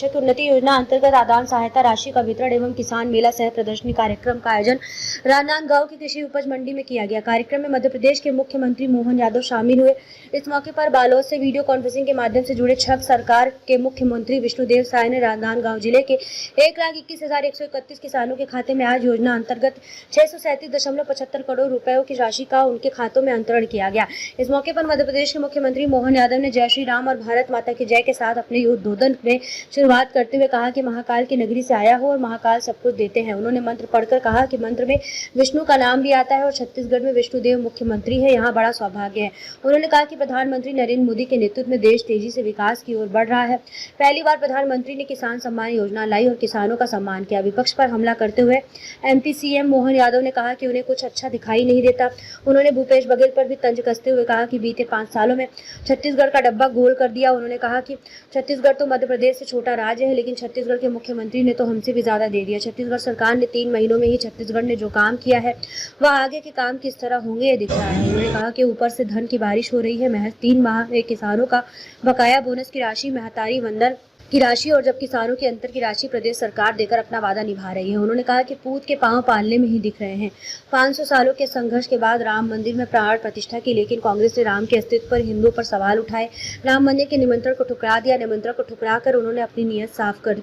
कृषक उन्नति योजना अंतर्गत आदान सहायता राशि का वितरण एवं किसान मेला सह प्रदर्शनी कार्यक्रम का आयोजन राजनांदगांव की कृषि उपज मंडी में किया गया। कार्यक्रम में मध्य प्रदेश के मुख्यमंत्री मोहन यादव शामिल हुए। इस मौके पर बालोद से वीडियो कॉन्फ्रेंसिंग के माध्यम से जुड़े छठ सरकार के मुख्यमंत्री विष्णुदेव साय ने राजनांदगांव जिले के 1,21,131 किसानों के खाते में आज योजना अंतर्गत 637.75 करोड़ रुपयों की राशि का उनके खातों में अंतरण किया गया। इस मौके पर मध्य प्रदेश के मुख्यमंत्री मोहन यादव ने जय श्री राम और भारत माता की जय के साथ अपने उद्बोधन में शुरुआत करते हुए कहा कि महाकाल की नगरी से आया हो और महाकाल सब कुछ देते हैं। उन्होंने मंत्र पढ़कर कहा कि मंत्र में विष्णु का नाम भी आता है और छत्तीसगढ़ में विष्णुदेव मुख्यमंत्री है, यहाँ बड़ा सौभाग्य है। उन्होंने कहा कि प्रधानमंत्री नरेंद्र मोदी के नेतृत्व में देश तेजी से विकास की ओर बढ़ रहा है। पहली बार प्रधानमंत्री ने किसान सम्मान योजना लाई और किसानों का सम्मान किया। विपक्ष पर हमला करते हुए एमपी सीएम मोहन यादव ने कहा कि उन्हें कुछ अच्छा दिखाई नहीं देता। उन्होंने भूपेश बघेल पर भी तंज कसते हुए कहा कि बीते 5 सालों में छत्तीसगढ़ का डब्बा गोल कर दिया। उन्होंने कहा कि छत्तीसगढ़ तो मध्य प्रदेश से छोटा राज्य है, लेकिन छत्तीसगढ़ के मुख्यमंत्री ने तो हमसे भी ज्यादा दे दिया। छत्तीसगढ़ सरकार ने 3 महीनों में ही छत्तीसगढ़ ने जो काम किया है वह आगे के काम किस तरह होंगे ये दिख रहा है। उन्होंने कहा कि ऊपर से धन की बारिश हो रही है। महज 3 माह में किसानों का बकाया बोनस की राशि, महतारी वंदन की राशि और जब किसानों की अंतर की राशि प्रदेश सरकार देकर अपना वादा निभा रही है। उन्होंने कहा कि पूत के पांव पालने में ही दिख रहे हैं। 500 सालों के संघर्ष के बाद राम मंदिर में प्राण प्रतिष्ठा की, लेकिन कांग्रेस ने राम के अस्तित्व पर हिंदुओं पर सवाल उठाए। राम मंदिर के निमंत्रण को ठुकरा दिया। निमंत्रण को ठुकरा कर उन्होंने अपनी नीयत साफ कर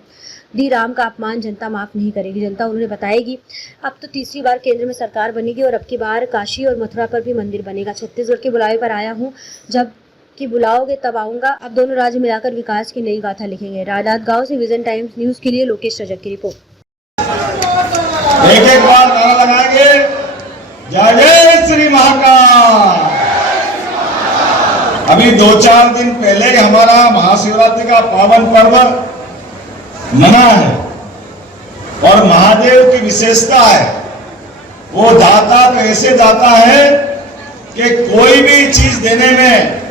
दी। राम का अपमान जनता माफ नहीं करेगी। जनता उन्होंने बताएगी। अब तो तीसरी बार केंद्र में सरकार बनेगी और अब की बार काशी और मथुरा पर भी मंदिर बनेगा। छत्तीसगढ़ के बुलावे पर आया हूँ, जब कि बुलाओगे तब आऊंगा। अब दोनों राज्य मिलाकर विकास की नई गाथा लिखेंगे। राजनांदगांव से विजन टाइम्स न्यूज के लिए लोकेश रजक की रिपोर्ट। एक बार नारा लगाएंगे, जय जय श्री महाकाल। अभी 2-4 दिन पहले हमारा महाशिवरात्रि का पावन पर्व मना है और महादेव की विशेषता है, वो दाता तो ऐसे दाता है कि कोई भी चीज देने में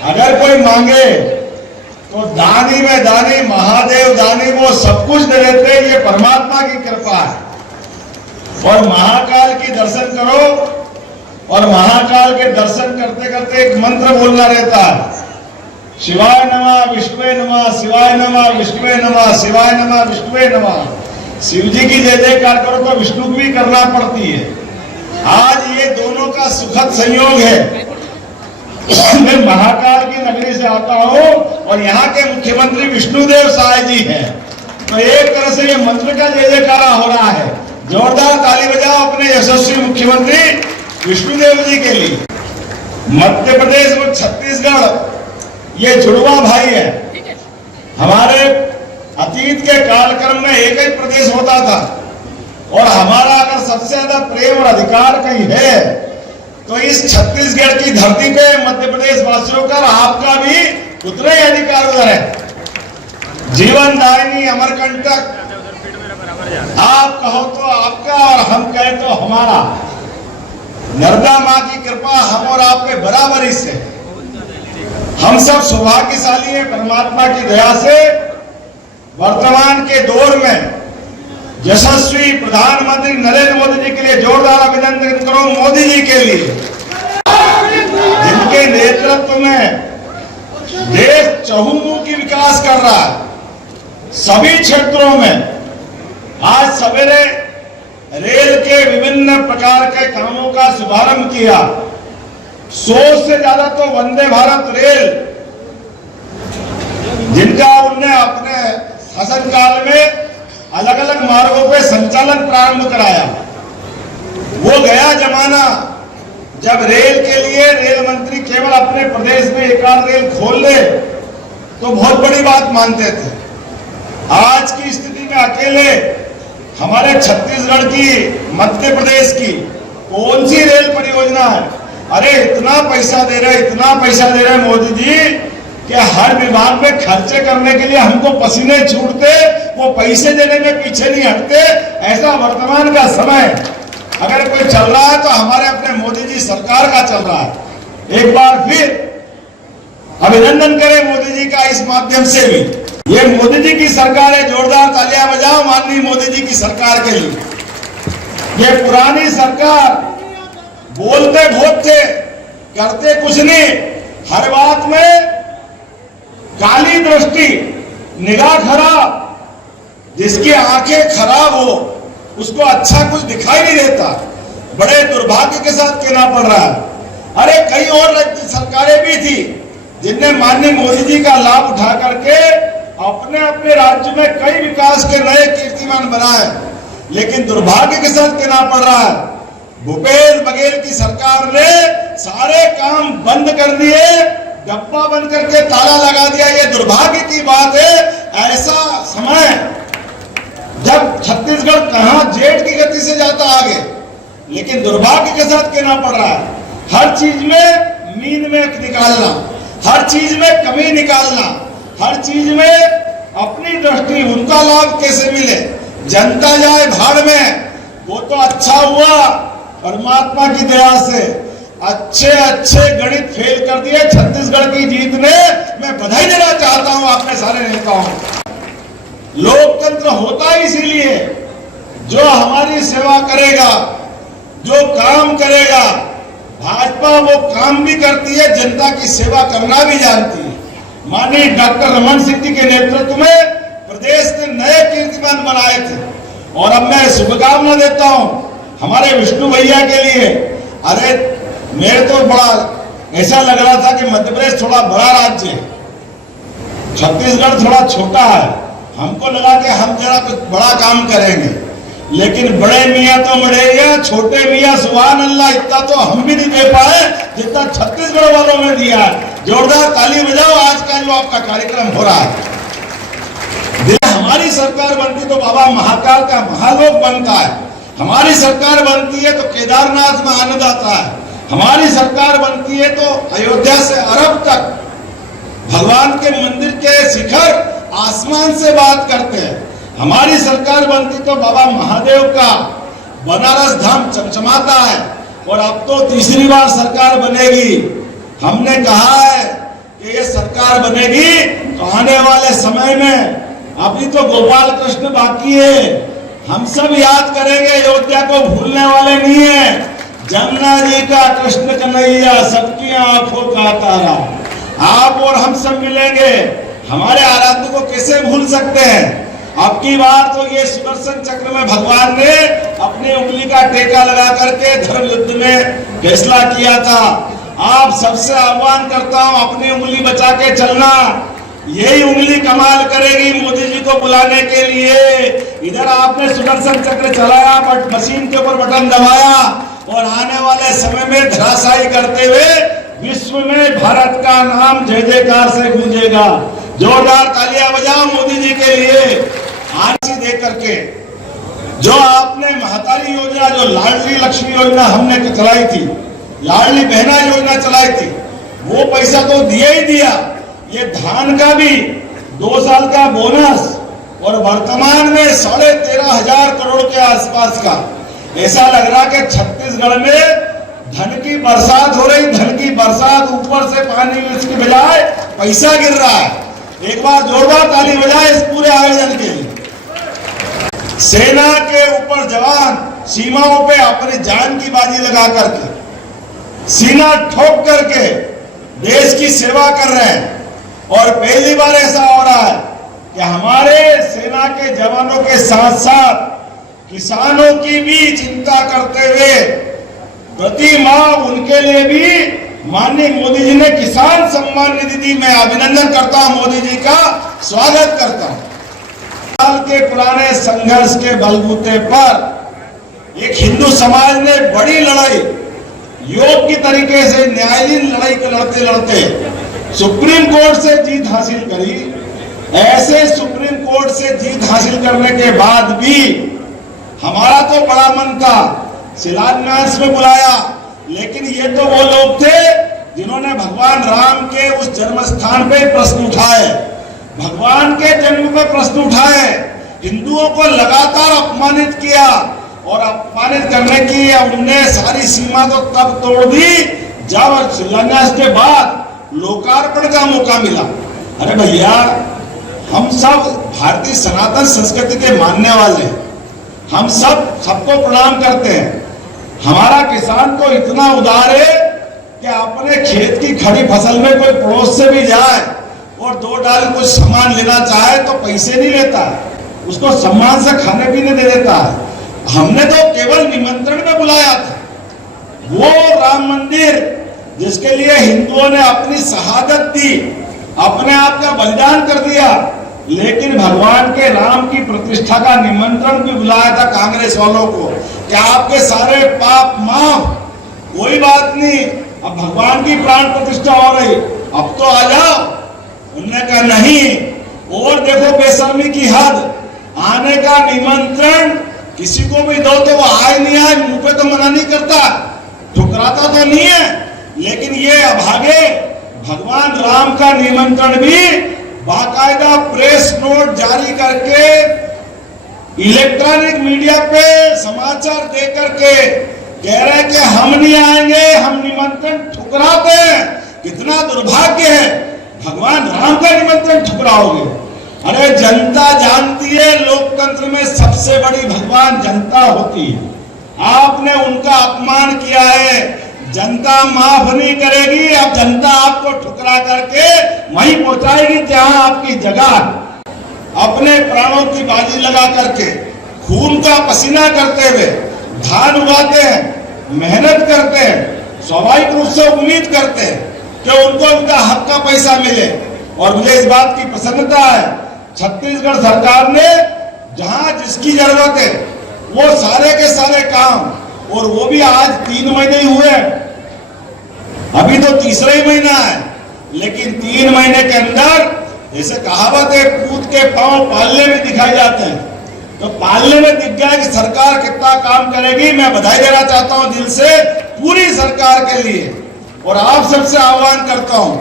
अगर कोई मांगे तो दानी में दानी, महादेव दानी, वो सब कुछ दे देते हैं। ये परमात्मा की कृपा है। और महाकाल की दर्शन करो और महाकाल के दर्शन करते करते एक मंत्र बोलना रहता है, शिवाय नमः विष्णुवे नमः, शिवाय नमः विष्णुवे नमः, शिवाय नमः विष्णुवे नमः। शिव जी की जय जयकार करो तो विष्णु की भी करना पड़ती है। आज ये दोनों का सुखद संयोग है। मैं महाकाल की नगरी से आता हूं और यहाँ के मुख्यमंत्री विष्णुदेव साय जी हैं, तो एक तरह से ये मंत्र का जय जयकारा हो रहा है। जोरदार ताली बजाओ अपने यशस्वी मुख्यमंत्री विष्णुदेव जी के लिए। मध्य प्रदेश और छत्तीसगढ़ ये जुड़वा भाई है। हमारे अतीत के कालक्रम में एक ही प्रदेश होता था और हमारा अगर सबसे ज्यादा प्रेम और अधिकार कहीं है तो इस छत्तीसगढ़ की धरती पे मध्य प्रदेश वासियों का, आपका भी उतना ही अधिकार उधर है। जीवन दायिनी अमरकंटक, आप कहो तो आपका और हम कहे तो हमारा। नर्मदा माँ की कृपा हम और आपके बराबर हिस्से। हम सब सौभाग्यशाली हैं परमात्मा की दया से। वर्तमान के दौर में यशस्वी प्रधानमंत्री नरेंद्र मोदी जी के लिए जोरदार अभिनंदन करो। मोदी जी के लिए, जिनके नेतृत्व में देश चहुमुखी विकास कर रहा है सभी क्षेत्रों में। आज सवेरे रेल के विभिन्न प्रकार के कामों का शुभारंभ किया। 100 से ज्यादा तो वंदे भारत रेल, जिनका उन्होंने अपने शासनकाल में अलग अलग मार्गों पे संचालन प्रारंभ कराया। वो गया जमाना जब रेल के लिए रेल मंत्री केवल अपने प्रदेश में एक आध रेल खोल ले तो बहुत बड़ी बात मानते थे। आज की स्थिति में अकेले हमारे छत्तीसगढ़ की, मध्य प्रदेश की कौन सी रेल परियोजना है? अरे इतना पैसा दे रहे, इतना पैसा दे रहे मोदी जी कि हर विभाग में खर्चे करने के लिए हमको पसीने छूटते, वो पैसे देने में पीछे नहीं हटते। ऐसा वर्तमान का समय अगर कोई चल रहा है तो हमारे अपने मोदी जी सरकार का चल रहा है। एक बार फिर अभिनंदन करें मोदी जी का इस माध्यम से भी। ये मोदी जी की सरकार है, जोरदार तालियां बजाओ माननीय मोदी जी की सरकार के लिए। ये पुरानी सरकार बोलते बहुत थे, करते कुछ नहीं, हर बात में काली दृष्टि, निगाह खराब, जिसकी आंखें खराब हो उसको अच्छा कुछ दिखाई नहीं देता। बड़े दुर्भाग्य के साथ कहना पड़ रहा है। अरे कई और राज्य सरकारें भी थी जिनने माननीय मोदी जी का लाभ उठा करके अपने अपने राज्य में कई विकास के नए कीर्तिमान बनाए, लेकिन दुर्भाग्य के साथ कहना पड़ रहा है भूपेश बघेल की सरकार ने सारे काम बंद कर दिए, डब्बा बंद करके ताला लगा दिया। ये दुर्भाग्य की बात है। ऐसा समय जब छत्तीसगढ़ कहां जेट की गति से जाता आगे, लेकिन दुर्भाग्य के साथ कहना पड़ रहा है हर चीज में मीन में निकालना, हर चीज में कमी निकालना, हर चीज में अपनी दृष्टि, उनका लाभ कैसे मिले, जनता जाए भाड़ में। वो तो अच्छा हुआ परमात्मा की दया से अच्छे अच्छे गणित फेल कर दिए छत्तीसगढ़ की जीत ने। मैं बधाई देना चाहता हूं अपने सारे नेताओं को। लोकतंत्र होता ही इसीलिए जो हमारी सेवा करेगा, जो काम करेगा। भाजपा वो काम भी करती है, जनता की सेवा करना भी जानती है। माननीय डॉक्टर रमन सिंह जी के नेतृत्व में प्रदेश ने नए कीर्तिमान बनाए थे और अब मैं शुभकामना देता हूं हमारे विष्णु भैया के लिए। अरे मेरे तो बड़ा ऐसा लग रहा था कि मध्य प्रदेश थोड़ा बड़ा राज्य है, छत्तीसगढ़ थोड़ा छोटा है। हमको लगा कि हम जरा कुछ बड़ा काम करेंगे, लेकिन बड़े मियाँ तो बढ़ेगा, छोटे मियाँ सुभान अल्लाह इतना तो हम भी नहीं दे पाए जितना छत्तीसगढ़ वालों ने दिया। जोरदार ताली बजाओ आज का जो आपका कार्यक्रम हो रहा है। हमारी सरकार बनती तो बाबा महाकाल का महालोक बनता है, हमारी सरकार बनती है तो केदारनाथ में आनंद आता है, हमारी सरकार बनती है तो अयोध्या से अरब तक भगवान के मंदिर के शिखर आसमान से बात करते हैं। हमारी सरकार बनती तो बाबा महादेव का बनारस धाम चमचमाता है। और अब तो तीसरी बार सरकार बनेगी। हमने कहा है कि ये सरकार बनेगी तो आने वाले समय में, अभी तो गोपाल कृष्ण बाकी है, हम सब याद करेंगे, अयोध्या को भूलने वाले नहीं है। जमुना जी का कृष्ण कन्हैया सबकी आंखों का तारा, आप और हम सब मिलेंगे। हमारे आराध्य को कैसे भूल सकते हैं। अब की बार तो ये सुदर्शन चक्र में भगवान ने अपनी उंगली का टेका लगा करके धर्म युद्ध में फैसला किया था। आप सबसे आह्वान करता हूं अपनी उंगली बचा के चलना। यही उंगली कमाल करेगी मोदी जी को बुलाने के लिए। इधर आपने सुदर्शन चक्र चलाया, बट मशीन के ऊपर बटन दबाया और आने वाले समय में धराशायी करते हुए विश्व में भारत का नाम जय जयकार से गूंजेगा। जोरदार तालियां बजाओ मोदी जी के लिए। आरसी दे करके जो आपने महतारी योजना, जो लाडली लक्ष्मी योजना हमने चलाई थी, लाडली बहना योजना चलाई थी, वो पैसा तो दिया ही दिया। ये धान का भी 2 साल का बोनस और वर्तमान में 13,500 करोड़ के आसपास का। ऐसा लग रहा कि छत्तीसगढ़ में धन की बरसात हो रही, धन की बरसात, ऊपर से पानी इसके बजाय पैसा गिर रहा है। एक बार जोरदार ताली बजाए इस पूरे आयोजन के लिए। सेना के ऊपर जवान सीमाओं पे अपनी जान की बाजी लगा करके, सीना ठोक करके देश की सेवा कर रहे हैं। और पहली बार ऐसा हो रहा है कि हमारे सेना के जवानों के साथ साथ किसानों की भी चिंता करते हुए प्रति माह उनके लिए भी माननीय मोदी जी ने किसान सम्मान निधि दी। मैं अभिनंदन करता हूं, मोदी जी का स्वागत करता हूं। साल के पुराने संघर्ष के बलबूते पर एक हिंदू समाज ने बड़ी लड़ाई, योग की तरीके से न्यायालयीन लड़ाई को लड़ते लड़ते सुप्रीम कोर्ट से जीत हासिल करी। ऐसे सुप्रीम कोर्ट से जीत हासिल करने के बाद भी हमारा तो बड़ा मन था, शिलान्यास में बुलाया, लेकिन ये तो वो लोग थे जिन्होंने भगवान राम के उस जन्म स्थान पे प्रश्न उठाए, भगवान के जन्म पे प्रश्न उठाए, हिंदुओं को लगातार अपमानित किया। और अपमानित करने की उनने सारी सीमा तो तब तोड़ दी जब शिलान्यास के बाद लोकार्पण का मौका मिला। अरे भैया, हम सब भारतीय सनातन संस्कृति के मानने वाले हैं, हम सबको प्रणाम करते हैं। हमारा किसान तो इतना उदार है कि अपने खेत की खड़ी फसल में कोई पड़ोस से भी जाए और 2 डाल कुछ सामान लेना चाहे तो पैसे नहीं लेता, उसको सम्मान से खाने पीने दे देता है। हमने तो केवल निमंत्रण में बुलाया था। वो राम मंदिर जिसके लिए हिंदुओं ने अपनी शहादत दी, अपने आप का बलिदान कर दिया, लेकिन भगवान के राम की प्रतिष्ठा का निमंत्रण भी बुलाया था कांग्रेस वालों को कि आपके सारे पाप माफ, कोई बात नहीं, अब भगवान की प्राण प्रतिष्ठा हो रही, अब तो आ जाओ। उन्होंने कहा नहीं, और देखो बेशर्मी की हद, आने का निमंत्रण किसी को भी दो तो वो आए नहीं आए, मुंह पे तो मना नहीं करता, ठुकराता तो नहीं है, लेकिन ये अभागे भगवान राम का निमंत्रण भी बाकायदा प्रेस नोट जारी करके इलेक्ट्रॉनिक मीडिया पे समाचार दे करके कह रहे कि हम नहीं आएंगे, हम निमंत्रण ठुकराते हैं। कितना दुर्भाग्य है, भगवान राम का निमंत्रण ठुकराओगे। अरे जनता जानती है लोकतंत्र में सबसे बड़ी भगवान जनता होती है। आपने उनका अपमान किया है, जनता माफ नहीं करेगी। अब जनता आपको ठुकरा करके वहीं पहुंचाएगी जहां आपकी जगह। अपने प्राणों की बाजी लगा करके, खून का पसीना करते हुए धान उगाते हैं, मेहनत करते हैं, स्वाभाविक रूप से उम्मीद करते हैं कि उनको उनका हक का पैसा मिले। और मुझे इस बात की प्रसन्नता है, छत्तीसगढ़ सरकार ने जहां जिसकी जरूरत है वो सारे के सारे काम, और वो भी आज 3 महीने ही हुए, अभी तो तीसरा ही महीना है, लेकिन 3 महीने के अंदर, जैसे कहावत है, कूद के पांव पालने में दिखाई जाते हैं, तो पालने में दिख गया कि सरकार कितना काम करेगी। मैं बधाई देना चाहता हूं दिल से पूरी सरकार के लिए, और आप सबसे आह्वान करता हूं,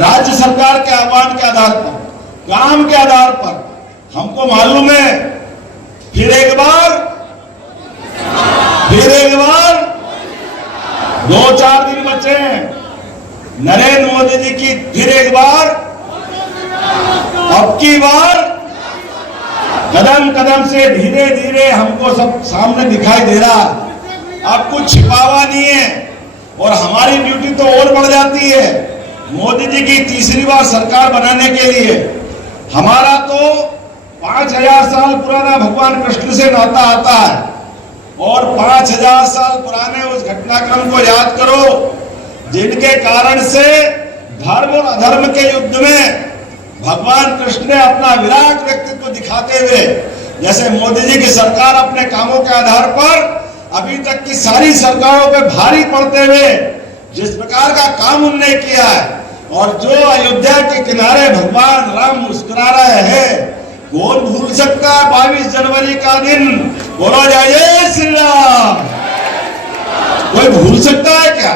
राज्य सरकार के आह्वान के आधार पर, काम के आधार पर, हमको मालूम है फिर एक बार 2-4 दिन बचे हैं नरेंद्र मोदी जी की, फिर एक बार, अब की बार कदम कदम से धीरे धीरे हमको सब सामने दिखाई दे रहा। अब कुछ छिपावा नहीं है, और हमारी ड्यूटी तो और बढ़ जाती है। मोदी जी की तीसरी बार सरकार बनाने के लिए हमारा तो 5000 साल पुराना भगवान कृष्ण से नाता आता है, और 5000 साल पुराने उस घटनाक्रम को याद करो जिनके कारण से धर्म और अधर्म के युद्ध में भगवान कृष्ण ने अपना विराट व्यक्तित्व दिखाते हुए, जैसे मोदी जी की सरकार अपने कामों के आधार पर अभी तक की सारी सरकारों पे भारी पड़ते हुए जिस प्रकार का काम उन्होंने किया है, और जो अयोध्या के किनारे भगवान राम मुस्कुरा रहे हैं, कौन भूल सकता है 22 जनवरी का दिन? बोलो जय श्री राम। कोई भूल सकता है क्या?